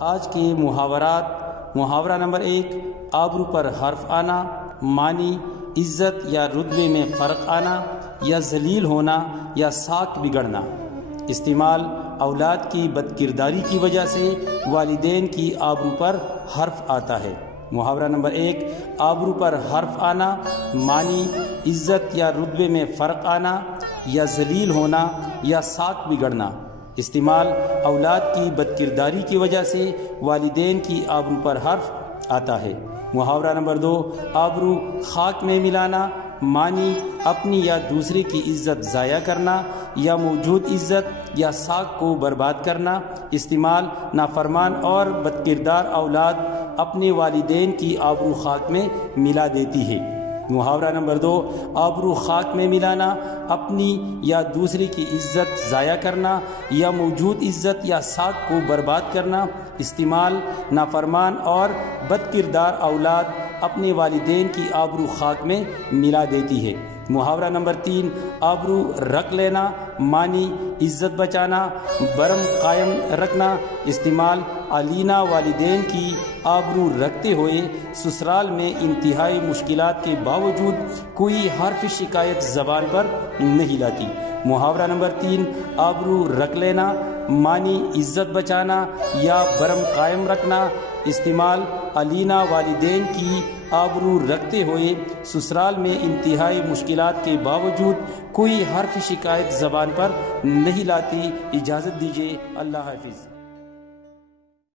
آج کے محاورات۔ محاورہ نمبر 1، آبرو پر حرف آنا، معنی عزت یا رتبے میں فرق آنا یا ذلیل ہونا یا ساکھ بگڑنا۔ استعمال اولاد کی بد کرداری کی وجہ سے والدین کی آبرو پر حرف آتا ہے۔ محاورہ نمبر 1، آبرو پر حرف آنا، معنی عزت یا رتبے میں فرق آنا یا ذلیل ہونا یا ساکھ بگڑنا۔ استعمال اولاد کی بد کرداری کی وجہ سے والدین کی آبرو پر حرف آتا ہے۔ محاورہ نمبر 2، آبرو خاک میں ملانا، معنی اپنی یا دوسرے کی عزت ضائع کرنا یا موجود عزت یا ساکھ کو برباد کرنا۔ استعمال نافرمان اور بد کردار اولاد اپنے والدین کی آبرو خاک میں ملا دیتی ہے۔ محاورہ نمبر 2، آبرو خاک میں ملانا، اپنی یا دوسرے کی عزت ضائع کرنا یا موجود عزت یا ساکھ کو برباد کرنا۔ استعمال نافرمان اور بد کردار اولاد اپنے والدین کی آبرو خاک میں ملا دیتی ہے۔ محاورہ نمبر 3، آبرو رکھ لینا، معنی عزت بچانا، برم قائم رکھنا۔ استعمال علینا والدین کی آبرو رکھتے ہوئے سسرال میں انتہائی مشکلات کے باوجود کوئی حرف شکایت زبان پر نہیں لاتی۔ محاورہ نمبر 3، آبرو رکھ لینا، معنی عزت بچانا یا برم قائم رکھنا۔ استعمال علینا والدین کی آبرو رکھتے ہوئے سسرال میں انتہائی مشکلات کے باوجود کوئی حرف شکایت زبان پر نہیں لاتی۔ اجازت دیجیے، اللہ حافظ۔